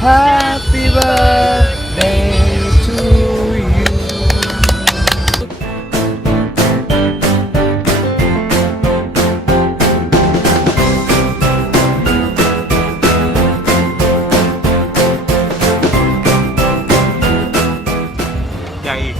Happy birthday to you. Dạ, Chàng